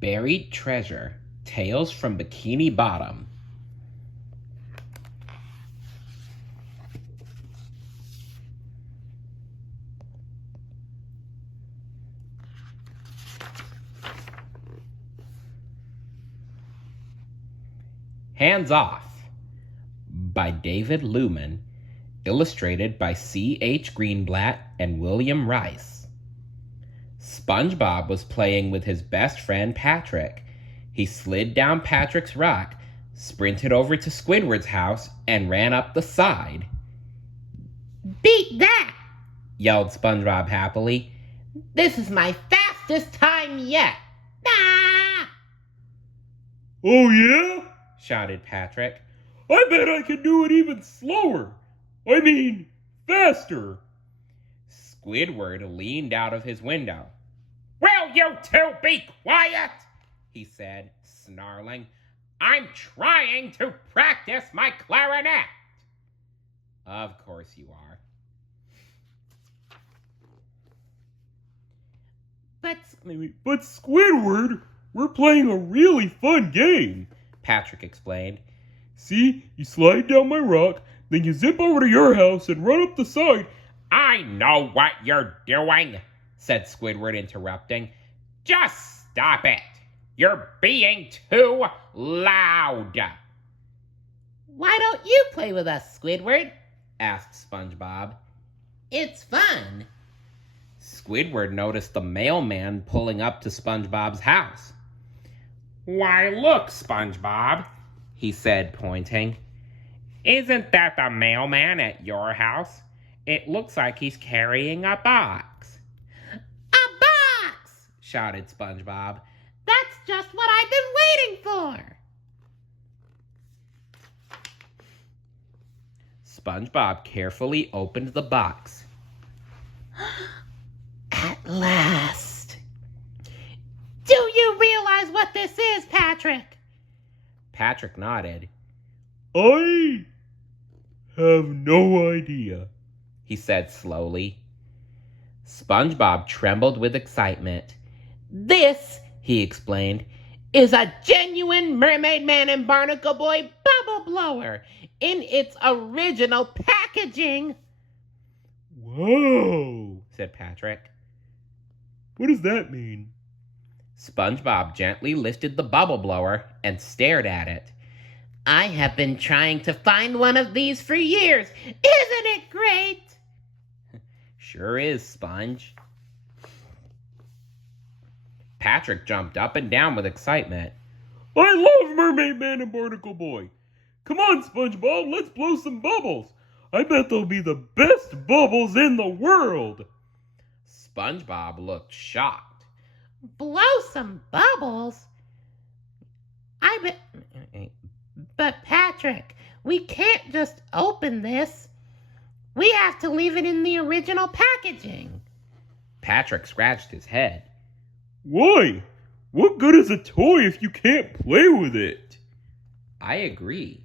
Buried Treasure, Tales from Bikini Bottom. Hands Off by David Luhmann, illustrated by C.H. Greenblatt and William Rice. SpongeBob was playing with his best friend Patrick. He slid down Patrick's rock, sprinted over to Squidward's house, and ran up the side. "Beat that!" yelled SpongeBob happily. "This is my fastest time yet!" Ah! "Oh yeah?" shouted Patrick. "I bet I can do it even slower. I mean, faster." Squidward leaned out of his window. "Will you two be quiet?" he said, snarling. "I'm trying to practice my clarinet." Of course you are. But Squidward, we're playing a really fun game," Patrick explained. "See, you slide down my rock, then you zip over to your house and run up the side." "I know what you're doing," said Squidward, interrupting. "Just stop it. You're being too loud." "Why don't you play with us, Squidward?" asked SpongeBob. "It's fun." Squidward noticed the mailman pulling up to SpongeBob's house. "Why, look, SpongeBob," he said, pointing. "Isn't that the mailman at your house? It looks like he's carrying a box." "A box!" shouted SpongeBob. "That's just what I've been waiting for." SpongeBob carefully opened the box. "At last." "Do you realize what this is, Patrick?" Patrick nodded. "I have no idea," he said slowly. SpongeBob trembled with excitement. "This," he explained, "is a genuine Mermaidman and Barnacleboy bubble blower in its original packaging." "Whoa," said Patrick. "What does that mean?" SpongeBob gently lifted the bubble blower and stared at it. "I have been trying to find one of these for years. Isn't it great?" "Sure is, Sponge." Patrick jumped up and down with excitement. "I love Mermaidman and Barnacleboy. Come on, SpongeBob, let's blow some bubbles. I bet they'll be the best bubbles in the world." SpongeBob looked shocked. "Blow some bubbles? But Patrick, we can't just open this. We have to leave it in the original packaging." Patrick scratched his head. "Why? What good is a toy if you can't play with it?" "I agree."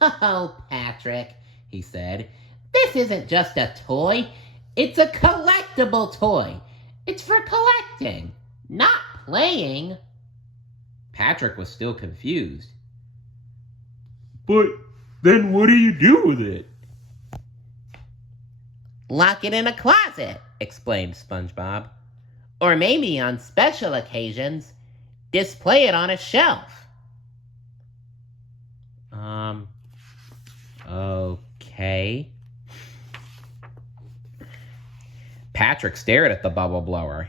"Oh, Patrick," he said, "this isn't just a toy. It's a collectible toy. It's for collecting, not playing." Patrick was still confused. "But then what do you do with it?" "Lock it in a closet," explained SpongeBob. "Or maybe on special occasions, display it on a shelf." Okay. Patrick stared at the bubble blower.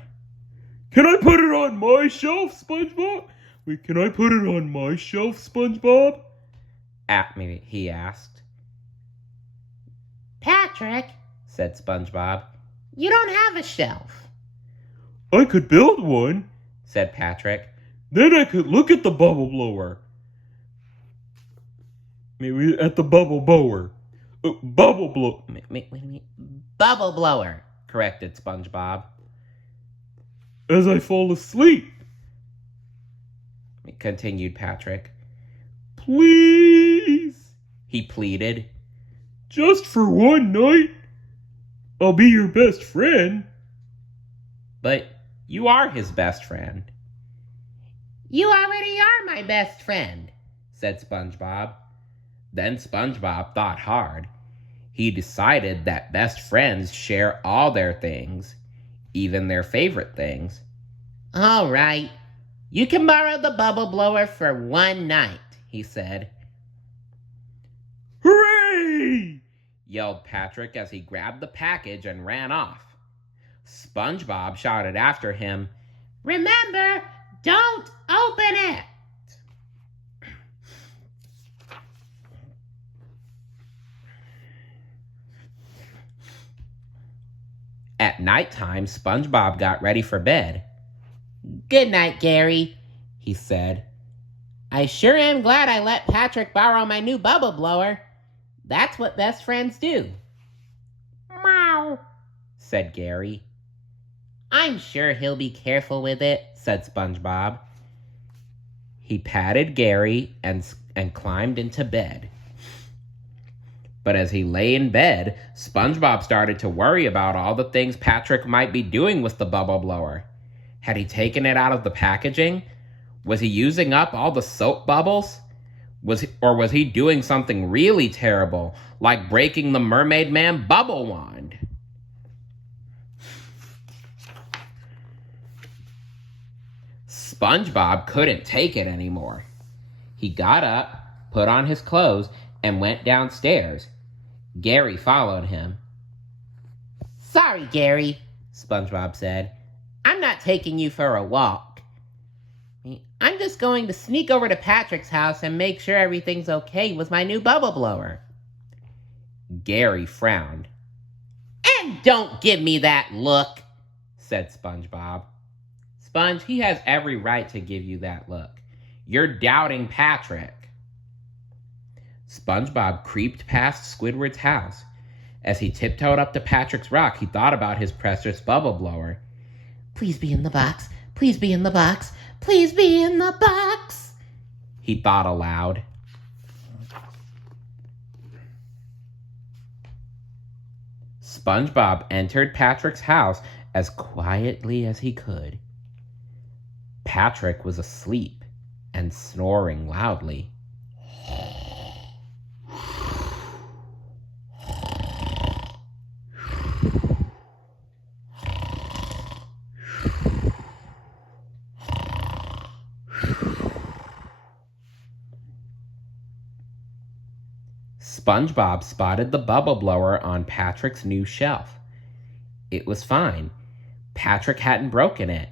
"Can I put it on my shelf, SpongeBob? Wait, can I put it on my shelf, SpongeBob?" At me, he asked. "Patrick," said SpongeBob. "you don't have a shelf." "I could build one," said Patrick. "Then I could look at the bubble blower. Maybe at the bubble blower. Bubble blow. Bubble blower, corrected SpongeBob. As I fall asleep," continued Patrick. "Please," he pleaded. "Just for one night. I'll be your best friend." But You are his best friend. You already are my best friend, said SpongeBob. Then SpongeBob thought hard. He decided that best friends share all their things, even their favorite things. All right. You can borrow the bubble blower for one night, he said. Hooray! Yelled Patrick as he grabbed the package and ran off. SpongeBob shouted after him, Remember, don't open it! At nighttime, SpongeBob got ready for bed. Good night, Gary, he said. I sure am glad I let Patrick borrow my new bubble blower. That's what best friends do. Meow, said Gary. I'm sure he'll be careful with it, said SpongeBob. He patted Gary and climbed into bed. But as he lay in bed, SpongeBob started to worry about all the things Patrick might be doing with the bubble blower. Had he taken it out of the packaging? Was he using up all the soap bubbles? Was he doing something really terrible, like breaking the Mermaidman bubble wand? SpongeBob couldn't take it anymore. He got up, put on his clothes, and went downstairs. Gary followed him. Sorry, Gary, SpongeBob said. I'm not taking you for a walk. I'm just going to sneak over to Patrick's house and make sure everything's okay with my new bubble blower. Gary frowned. And don't give me that look, said SpongeBob. Sponge, he has every right to give you that look. You're doubting Patrick. SpongeBob creeped past Squidward's house. As he tiptoed up to Patrick's rock, he thought about his precious bubble blower. Please be in the box. Please be in the box. Please be in the box, he thought aloud. SpongeBob entered Patrick's house as quietly as he could. Patrick was asleep and snoring loudly. SpongeBob spotted the bubble blower on Patrick's new shelf. It was fine. Patrick hadn't broken it.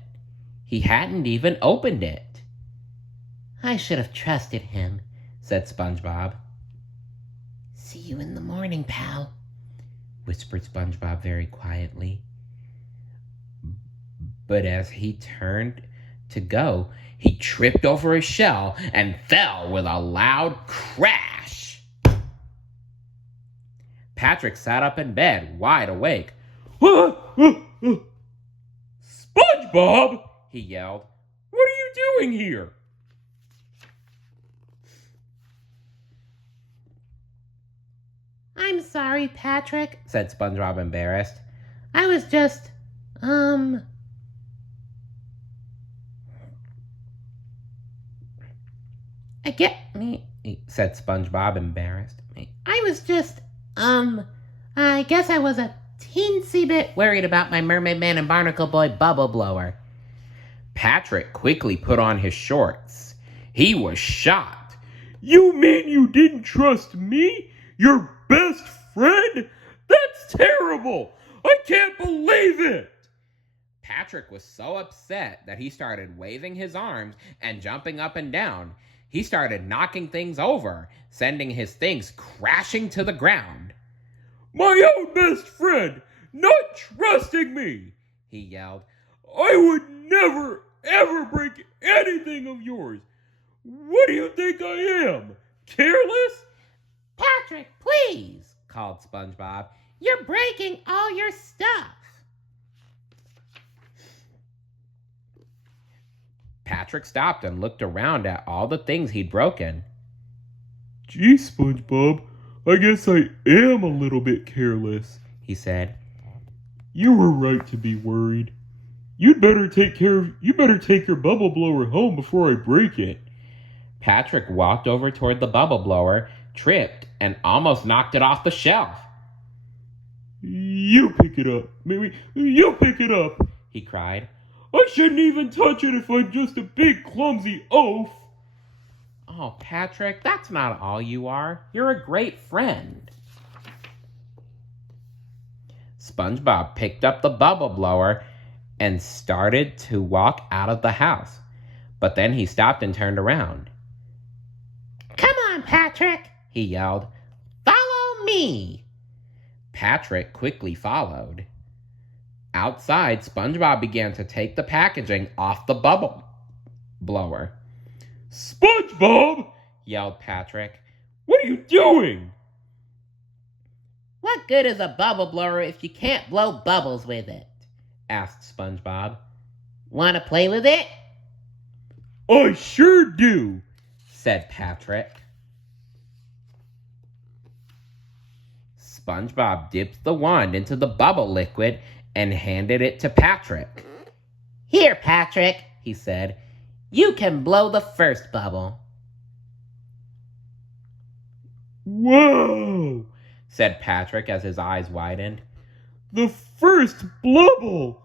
He hadn't even opened it. I should have trusted him, said SpongeBob. See you in the morning, pal, whispered SpongeBob very quietly. But as he turned to go, he tripped over his shell and fell with a loud crash. Patrick sat up in bed, wide awake. SpongeBob! He yelled. What are you doing here? I'm sorry, Patrick, said SpongeBob, embarrassed. I was just, I get me, said SpongeBob, embarrassed. I was just, I guess I was a teensy bit worried about my Mermaidman and Barnacleboy bubble blower. Patrick quickly put on his shorts. He was shocked. You mean you didn't trust me? Your best friend? That's terrible! I can't believe it! Patrick was so upset that he started waving his arms and jumping up and down. He started knocking things over, sending his things crashing to the ground. My own best friend, not trusting me, he yelled. I would never, ever break anything of yours. What do you think I am? Careless? Patrick, please, called SpongeBob. You're breaking all your stuff. Patrick stopped and looked around at all the things he'd broken. Gee, SpongeBob, I guess I am a little bit careless, he said. You were right to be worried. You better take your bubble blower home before I break it. Patrick walked over toward the bubble blower, tripped, and almost knocked it off the shelf. You pick it up. Maybe you pick it up, he cried. I shouldn't even touch it if I'm just a big clumsy oaf. Oh, Patrick, that's not all you are. You're a great friend. SpongeBob picked up the bubble blower and started to walk out of the house. But then he stopped and turned around. Come on, Patrick, he yelled. Follow me. Patrick quickly followed. Outside, SpongeBob began to take the packaging off the bubble blower. SpongeBob! yelled Patrick. What are you doing? What good is a bubble blower if you can't blow bubbles with it? asked SpongeBob. Want to play with it? I sure do, said Patrick. SpongeBob dipped the wand into the bubble liquid and handed it to Patrick. Here, Patrick, he said. You can blow the first bubble. Whoa, said Patrick as his eyes widened. The first bubble!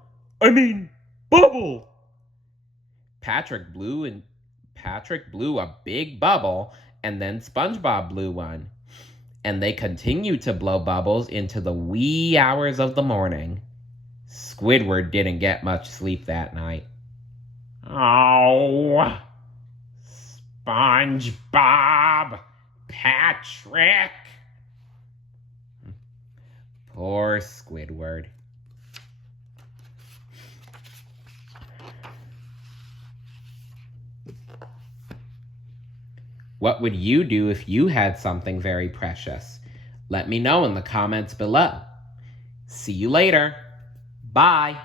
Patrick blew a big bubble, and then SpongeBob blew one. And they continued to blow bubbles into the wee hours of the morning. Squidward didn't get much sleep that night. Oh, SpongeBob, Patrick. Poor Squidward. What would you do if you had something very precious? Let me know in the comments below. See you later. Bye.